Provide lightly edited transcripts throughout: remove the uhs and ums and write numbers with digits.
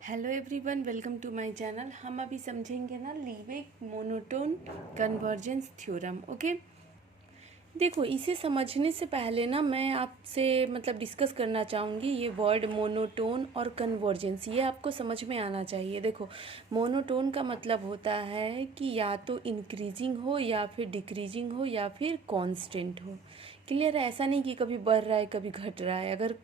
Hello everyone, welcome to my channel. हम अभी समझेंगे ना Lebesgue monotone convergence theorem. Okay, देखो इसे समझने से पहले ना मैं आपसे डिस्कस करना चाहूँगी ये वर्ड मोनोटोन और कन्वर्जेंस, ये आपको समझ में आना चाहिए। देखो मोनोटोन का मतलब होता है कि या तो इंक्रीजिंग हो या फिर डिक्रीजिंग हो या फिर कांस्टेंट हो। क्लियर है? ऐसा नहीं कि कभी बढ़ रहा है कभी घट रहा है। अगर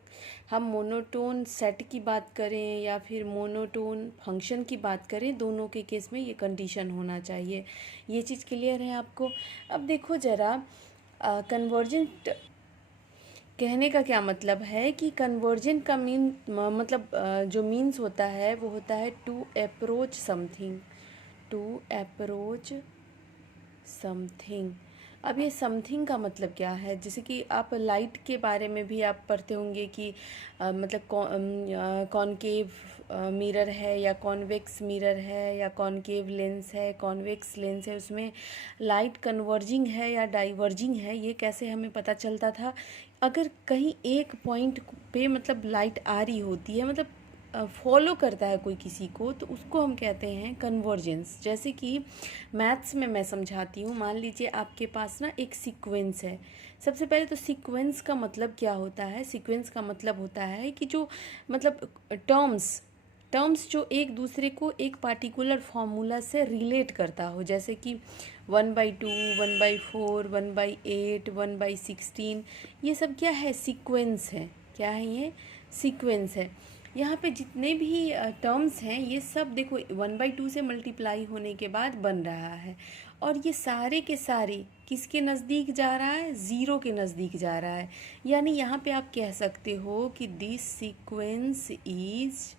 हम मोनोटोन सेट की बात करें या फिर मोनोटोन फंक्शन की बात करें, दोनों के केस में ये कंडीशन होना चाहिए। ये चीज़ क्लियर है आपको? अब देखो ज़रा, कन्वर्जेंट कहने का क्या मतलब है कि कन्वर्जेंट का जो मीन्स होता है वो होता है to approach something, to approach something. अब ये समथिंग का मतलब क्या है? जैसे कि आप लाइट के बारे में भी आप पढ़ते होंगे कि कॉनकेव मिरर है या कॉन्वेक्स मिरर है या कॉनकेव लेंस है, कॉन्वेक्स लेंस है, उसमें लाइट कन्वर्जिंग है या डाइवर्जिंग है, ये कैसे हमें पता चलता था? अगर कहीं एक पॉइंट पे लाइट आ रही होती है, फॉलो करता है कोई किसी को, तो उसको हम कहते हैं कन्वर्जेंस। जैसे कि मैथ्स में मैं समझाती हूँ। मान लीजिए आपके पास ना एक सीक्वेंस है। सबसे पहले तो सीक्वेंस का मतलब क्या होता है? सीक्वेंस का मतलब होता है कि जो मतलब टर्म्स टर्म्स जो एक दूसरे को एक पार्टिकुलर फॉर्मूला से रिलेट करता हो। जैसे कि 1/2, 1/4, 1/8, 1/16, ये सब क्या है? सीक्वेंस है। क्या है ये? सीक्वेंस है। यहाँ पे जितने भी टर्म्स हैं ये सब देखो 1/2 से मल्टीप्लाई होने के बाद बन रहा है, और ये सारे के सारे किसके नज़दीक जा रहा है? ज़ीरो के नज़दीक जा रहा है। यानी यहाँ पे आप कह सकते हो कि this sequence is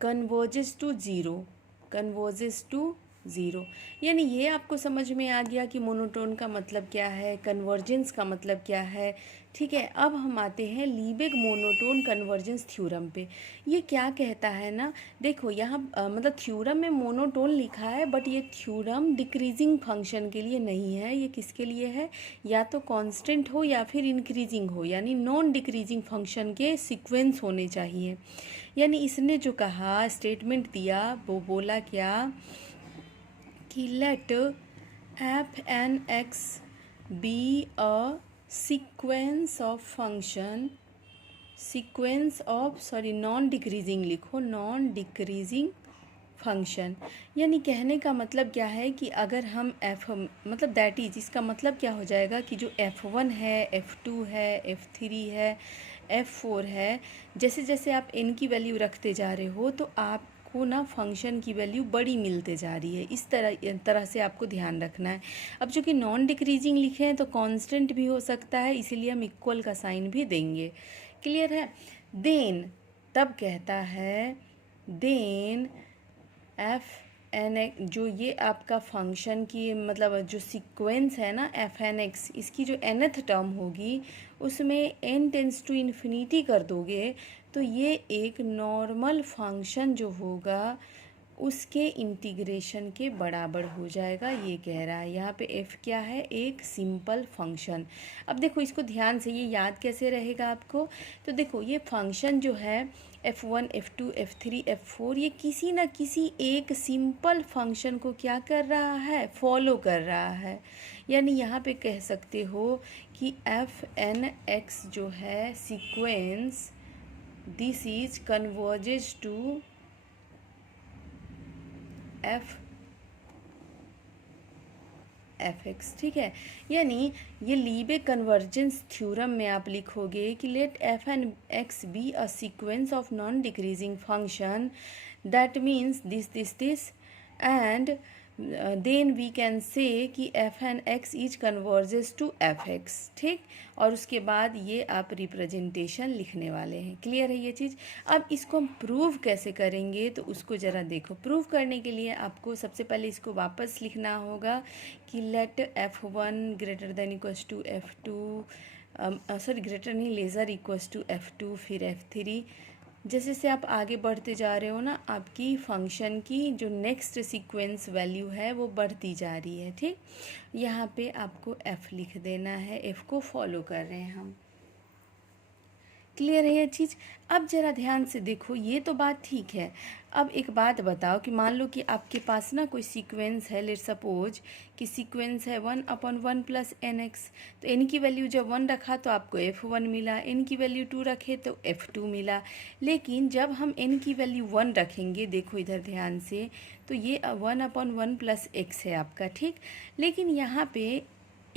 converges to zero, converges to zero. यानी ये आपको समझ में आ गया कि मोनोटोन का मतलब क्या है, कन्वर्जेंस का मतलब क्या है। ठीक है, अब हम आते हैं लीबेक मोनोटोन कन्वर्जेंस थ्योरम पे। ये क्या कहता है ना, देखो यहाँ थ्योरम में मोनोटोन लिखा है, बट ये थ्योरम डिक्रीजिंग फंक्शन के लिए नहीं है। ये किसके लिए है? या तो कांस्टेंट हो या फिर इंक्रीजिंग हो, यानी नॉन डिक्रीजिंग फंक्शन के सीक्वेंस होने चाहिए। यानी इसने जो कहा, स्टेटमेंट दिया, वो बोला क्या कि let F N x be a sequence of function, sequence of non decreasing लिखो, नॉन डिक्रीजिंग फंक्शन। यानी कहने का मतलब क्या है कि अगर हम दैट इज, इसका मतलब क्या हो जाएगा कि जो f1 है, f2 है, f3 है, f4 है, जैसे जैसे आप n की वैल्यू रखते जा रहे हो तो आपको ना फंक्शन की वैल्यू बड़ी मिलते जा रही है। इस तरह से आपको ध्यान रखना है। अब चूँकि नॉन डिक्रीजिंग लिखे हैं तो कांस्टेंट भी हो सकता है, इसीलिए हम इक्वल का साइन भी देंगे। क्लियर है? देन तब कहता है, देन एफ एन एक्स, जो ये आपका फंक्शन की जो सीक्वेंस है ना एफ एन एक्स, इसकी जो nth टर्म होगी उसमें n टेंस टू इन्फिनिटी कर दोगे तो ये एक नॉर्मल फंक्शन जो होगा उसके इंटीग्रेशन के बराबर हो जाएगा। ये कह रहा है यहाँ पे f क्या है? एक सिंपल फंक्शन। अब देखो इसको ध्यान से, ये याद कैसे रहेगा आपको? तो देखो ये फंक्शन जो है f1, f2, f3, f4, ये किसी ना किसी एक सिंपल फंक्शन को क्या कर रहा है? फॉलो कर रहा है। यानी यहाँ पे कह सकते हो कि एफ एन एक्स जो है sequence, this is converges to F x. ठीक है, यानी ये लीबेक कन्वर्जेंस थ्योरम में आप लिखोगे कि let F N x be a sequence of non decreasing function, that means this and then we can say कि f N x is converges to F x. ठीक, और उसके बाद ये आप रिप्रेजेंटेशन लिखने वाले हैं। क्लियर है ये चीज़? अब इसको हम प्रूव कैसे करेंगे तो उसको ज़रा देखो। प्रूव करने के लिए आपको सबसे पहले इसको वापस लिखना होगा कि let f1 greater than equals to f2, greater नहीं, लेज़र इक्वल्स टू f2, फिर f3। जैसे जैसे आप आगे बढ़ते जा रहे हो ना, आपकी फंक्शन की जो नेक्स्ट सीक्वेंस वैल्यू है वो बढ़ती जा रही है। ठीक, यहाँ पे आपको f लिख देना है, f को फॉलो कर रहे हैं हम। क्लियर है ये चीज़। अब ज़रा ध्यान से देखो, ये तो बात ठीक है। अब एक बात बताओ कि मान लो कि आपके पास ना कोई सीक्वेंस है, लेट सपोज कि सीक्वेंस है 1/1 प्लस एन एक्स। तो एन की वैल्यू जब 1 रखा तो आपको F1 मिला, एन की वैल्यू 2 रखे तो F2 मिला। लेकिन जब हम एन की वैल्यू 1 रखेंगे, देखो इधर ध्यान से, तो ये 1/1 प्लस एक्स है आपका, ठीक। लेकिन यहाँ पे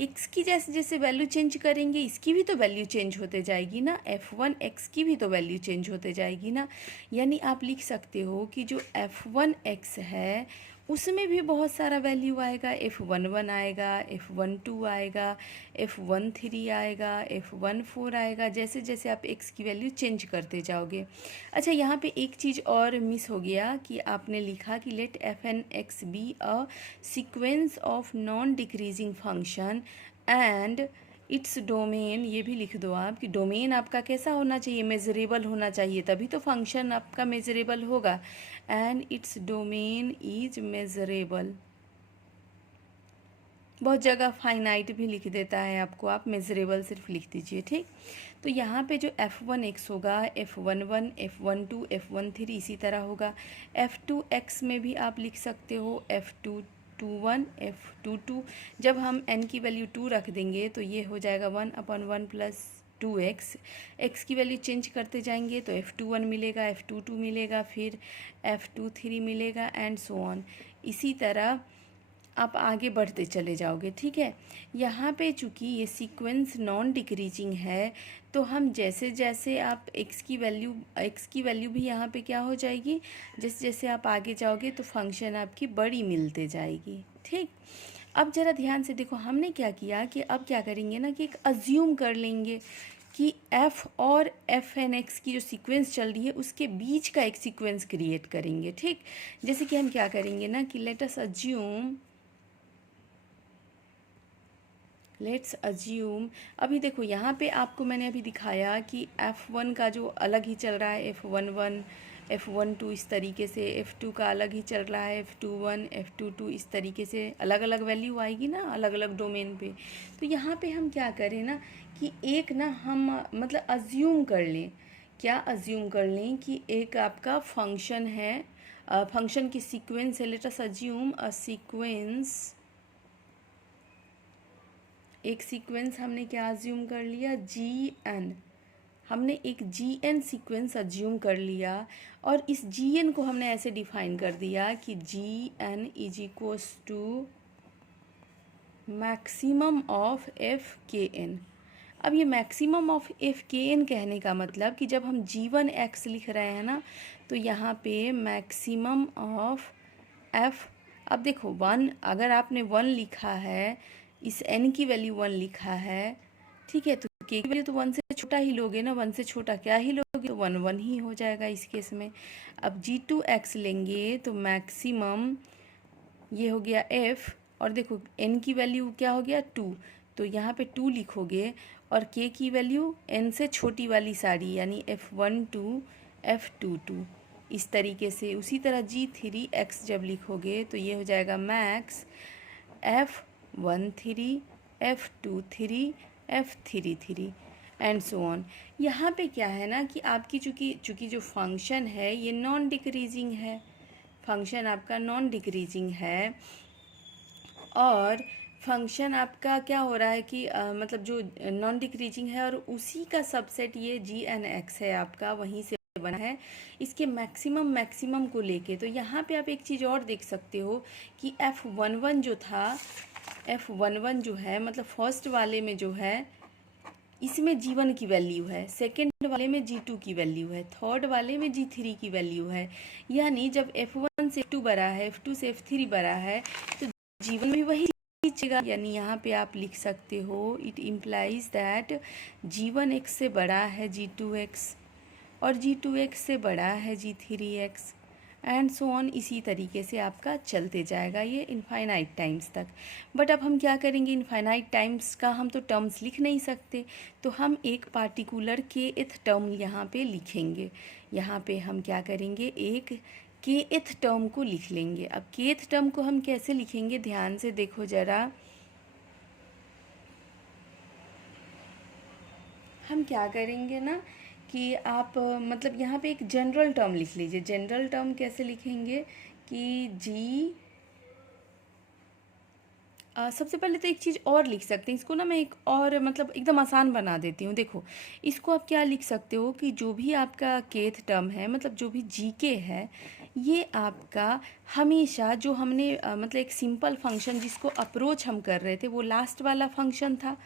एक्स की जैसे जैसे वैल्यू चेंज करेंगे, इसकी भी तो वैल्यू चेंज होते जाएगी ना, F1 एक्स की भी तो वैल्यू चेंज होते जाएगी ना। यानी आप लिख सकते हो कि जो F1 एक्स है उसमें भी बहुत सारा वैल्यू आएगा। F11 आएगा, F12 आएगा, F13 आएगा, F14 आएगा, जैसे जैसे आप एक्स की वैल्यू चेंज करते जाओगे। अच्छा, यहाँ पे एक चीज़ और मिस हो गया कि आपने लिखा कि let Fn x be a sequence of non decreasing function and its domain. ये भी लिख दो आप कि डोमेन आपका कैसा होना चाहिए, मेजरेबल होना चाहिए, तभी तो फंक्शन आपका मेजरेबल होगा। And its domain is measurable. बहुत जगह फाइनाइट भी लिख देता है आपको, आप मेजरेबल सिर्फ लिख दीजिए, ठीक। तो यहाँ पे जो F1 एक्स होगा, F11, F12, F13 इसी तरह होगा। F2 एक्स में भी आप लिख सकते हो F221, F22। जब हम n की वैल्यू 2 रख देंगे तो ये हो जाएगा 1/1 प्लस 2x। एक्स की वैल्यू चेंज करते जाएंगे तो F21 मिलेगा, F22 मिलेगा, फिर F23 मिलेगा एंड सो ऑन। इसी तरह आप आगे बढ़ते चले जाओगे, ठीक है। यहाँ पे चूँकि ये सीक्वेंस नॉन डिक्रीजिंग है, तो हम जैसे जैसे आप एक्स की वैल्यू भी यहाँ पे क्या हो जाएगी, जैसे जैसे आप आगे जाओगे तो फंक्शन आपकी बड़ी मिलते जाएगी, ठीक। अब ज़रा ध्यान से देखो, हमने क्या किया कि अब क्या करेंगे ना कि एक अज्यूम कर लेंगे कि f और एफ एन एक्स की जो सीक्वेंस चल रही है उसके बीच का एक सीक्वेंस क्रिएट करेंगे, ठीक। जैसे कि हम क्या करेंगे ना कि लेट्स अज्यूम। अभी देखो यहाँ पे आपको मैंने अभी दिखाया कि F1 का जो अलग ही चल रहा है, F11, F12 इस तरीके से, F2 का अलग ही चल रहा है, F21, F22 इस तरीके से अलग अलग वैल्यू आएगी ना अलग अलग डोमेन पे। तो यहाँ पे हम क्या करें ना कि एक ना हम मतलब अज्यूम कर लें। क्या अज्यूम कर लें कि एक आपका फंक्शन है, फंक्शन की सीक्वेंस है। Let us assume a sequence, एक सीक्वेंस हमने क्या अज्यूम कर लिया, GN। हमने एक GN सीक्वेंस अज्यूम कर लिया और इस GN को हमने ऐसे डिफाइन कर दिया कि GN is equals to maximum of FKN। अब ये मैक्सिमम ऑफ FKN कहने का मतलब कि जब हम G1X लिख रहे हैं ना, तो यहाँ पे मैक्सिमम ऑफ F। अब देखो 1, अगर आपने 1 लिखा है, इस n की वैल्यू 1 लिखा है, ठीक है, तो k की वैल्यू तो 1 से छोटा ही लोगे ना, 1 से छोटा क्या ही लोगे, तो 1 1 ही हो जाएगा इस केस में। अब G2X लेंगे तो मैक्सिमम ये हो गया f, और देखो n की वैल्यू क्या हो गया 2, तो यहाँ पे 2 लिखोगे और k की वैल्यू n से छोटी वाली सारी यानी F12, F22 इस तरीके से। उसी तरह G3X जब लिखोगे तो ये हो जाएगा max F13, F23, F33 and so on. यहाँ पे क्या है ना कि आपकी चूँकि जो फंक्शन है ये नॉन डिक्रीजिंग है, फंक्शन आपका नॉन डिक्रीजिंग है, और फंक्शन आपका क्या हो रहा है कि मतलब जो नॉन डिक्रीजिंग है और उसी का सबसेट ये GNX है आपका, वहीं से बना है इसके मैक्सिमम को लेके। तो यहाँ पे आप एक चीज़ और देख सकते हो कि F11 जो था, F11 जो है मतलब फर्स्ट वाले में जो है इसमें G1 की वैल्यू है, सेकेंड वाले में G2 की वैल्यू है, थर्ड वाले में G3 की वैल्यू है। यानी जब F1 से F2 बड़ा है, F2 से F3 बड़ा है, तो G1 में भी वही चीज़ेगा। यानी यहाँ पे आप लिख सकते हो इट इम्प्लाइज दैट G1X से बड़ा है G2X और G2X से बड़ा है G3X एंड सो ऑन। इसी तरीके से आपका चलते जाएगा ये इनफाइनाइट टाइम्स तक। बट अब हम क्या करेंगे, इनफाइनाइट टाइम्स का हम तो टर्म्स लिख नहीं सकते, तो हम एक पार्टिकुलर kth टर्म यहाँ पे लिखेंगे। यहाँ पे हम क्या करेंगे, एक kth टर्म को लिख लेंगे। अब kth टर्म को हम कैसे लिखेंगे, ध्यान से देखो ज़रा। हम क्या करेंगे ना कि आप मतलब यहाँ पे एक जनरल टर्म लिख लीजिए। जनरल टर्म कैसे लिखेंगे कि जी सबसे पहले तो एक चीज़ और लिख सकते हैं, इसको ना मैं एक और मतलब एकदम आसान बना देती हूँ। देखो, इसको आप क्या लिख सकते हो कि जो भी आपका केथ टर्म है, मतलब जो भी जीके है, ये आपका हमेशा जो हमने मतलब एक सिंपल फंक्शन जिसको अप्रोच हम कर रहे थे वो लास्ट वाला फंक्शन था,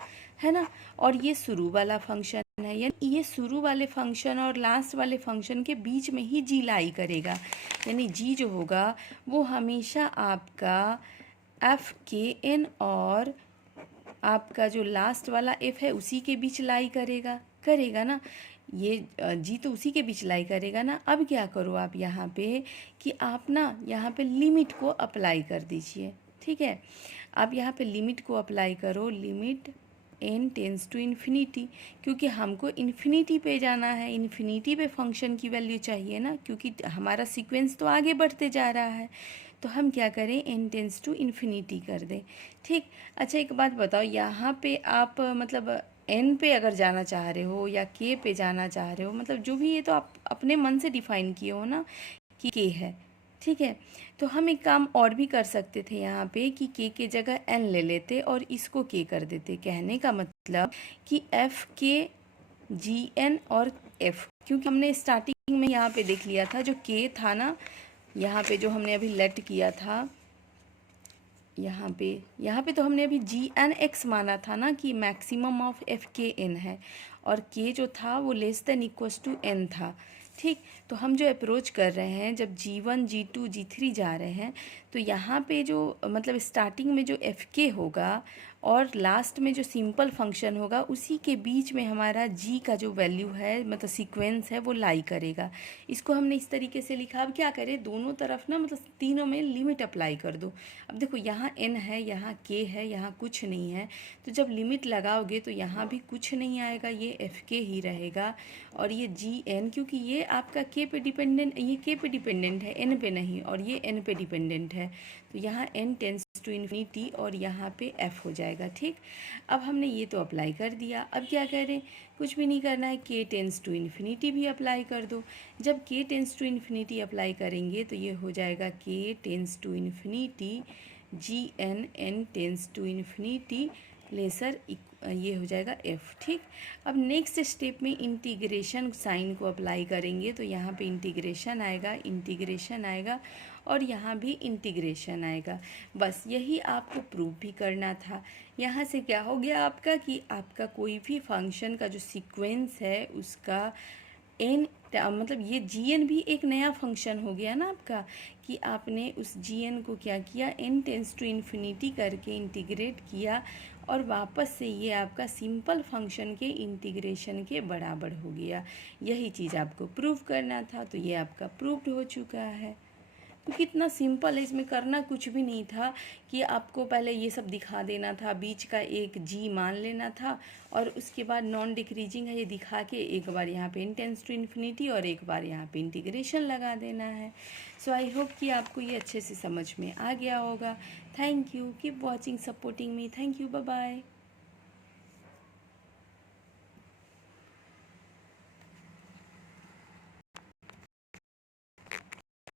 है ना, और ये शुरू वाला फंक्शन है। यानी ये शुरू वाले फंक्शन और लास्ट वाले फंक्शन के बीच में ही जी लाई करेगा। यानी जी जो होगा वो हमेशा आपका एफ के एन और आपका जो लास्ट वाला एफ है उसी के बीच लाई करेगा, करेगा ना। ये जी तो उसी के बीच लाई करेगा ना। अब क्या करो आप यहाँ पे कि आप ना यहाँ पे लिमिट को अप्लाई कर दीजिए। ठीक है, आप यहाँ पे लिमिट को अप्लाई करो, limit N tends to infinity, क्योंकि हमको इन्फिनिटी पे जाना है, इन्फिनिटी पे फंक्शन की वैल्यू चाहिए ना, क्योंकि हमारा सीक्वेंस तो आगे बढ़ते जा रहा है। तो हम क्या करें, एन टेंस टू इन्फिनिटी कर दें। ठीक। अच्छा एक बात बताओ, यहाँ पे आप मतलब एन पे अगर जाना चाह रहे हो या के पे जाना चाह रहे हो, मतलब जो भी, ये तो आप अपने मन से डिफाइन किए हो ना कि के है। ठीक है, तो हम एक काम और भी कर सकते थे यहाँ पे कि के जगह एन ले लेते और इसको के कर देते। कहने का मतलब कि एफ के जी एन और एफ, क्योंकि हमने स्टार्टिंग में यहाँ पे देख लिया था जो के था ना, यहाँ पे जो हमने अभी लेट किया था, यहाँ पे तो हमने अभी जी एन एक्स माना था ना कि maximum of F K N है, और के जो था वो less than equals to N था। ठीक, तो हम जो अप्रोच कर रहे हैं जब G1 G2 G3 जा रहे हैं, तो यहाँ पे जो मतलब स्टार्टिंग में जो एफ के होगा और लास्ट में जो सिंपल फंक्शन होगा उसी के बीच में हमारा जी का जो वैल्यू है मतलब सीक्वेंस है वो लाई करेगा। इसको हमने इस तरीके से लिखा। अब क्या करें, दोनों तरफ ना मतलब तीनों में लिमिट अप्लाई कर दो। अब देखो यहाँ एन है, यहाँ के है, यहाँ कुछ नहीं है, तो जब लिमिट लगाओगे तो यहाँ भी कुछ नहीं आएगा, ये एफ के ही रहेगा। और ये जी एन, क्योंकि ये आपका के पे डिपेंडेंट, ये के पे डिपेंडेंट है, एन पे नहीं, और ये एन पे डिपेंडेंट है, तो यहाँ एन टेंस टू इन्फिनिटी और यहाँ पे एफ हो जाएगा। ठीक, अब हमने ये तो अप्लाई कर दिया। अब क्या करें, कुछ भी नहीं करना है, के टेंस टू इन्फिनिटी भी अप्लाई कर दो। जब के टेंस टू इन्फिनिटी अप्लाई करेंगे तो ये हो जाएगा K tends to infinity G N N tends to infinity lesser, ये हो जाएगा एफ। ठीक, अब नेक्स्ट स्टेप में इंटीग्रेशन साइन को अप्लाई करेंगे, तो यहाँ पे इंटीग्रेशन आएगा, इंटीग्रेशन आएगा और यहाँ भी इंटीग्रेशन आएगा। बस यही आपको प्रूव भी करना था। यहाँ से क्या हो गया आपका कि आपका कोई भी फंक्शन का जो सीक्वेंस है उसका एन मतलब ये जी एन भी एक नया फंक्शन हो गया ना आपका, कि आपने उस जी एन को क्या किया, एन टेंस टू इन्फिनिटी करके इंटीग्रेट किया और वापस से ये आपका सिंपल फंक्शन के इंटीग्रेशन के बराबर हो गया। यही चीज़ आपको प्रूव करना था, तो ये आपका प्रूव्ड हो चुका है। तो कितना सिंपल है, इसमें करना कुछ भी नहीं था कि आपको पहले ये सब दिखा देना था, बीच का एक जी मान लेना था और उसके बाद नॉन डिक्रीजिंग है ये दिखा के एक बार यहाँ पे टेंस टू इन्फिनिटी और एक बार यहाँ पे इंटीग्रेशन लगा देना है। सो आई होप कि आपको ये अच्छे से समझ में आ गया होगा। Thank you, keep watching, supporting me. Thank you, bye bye.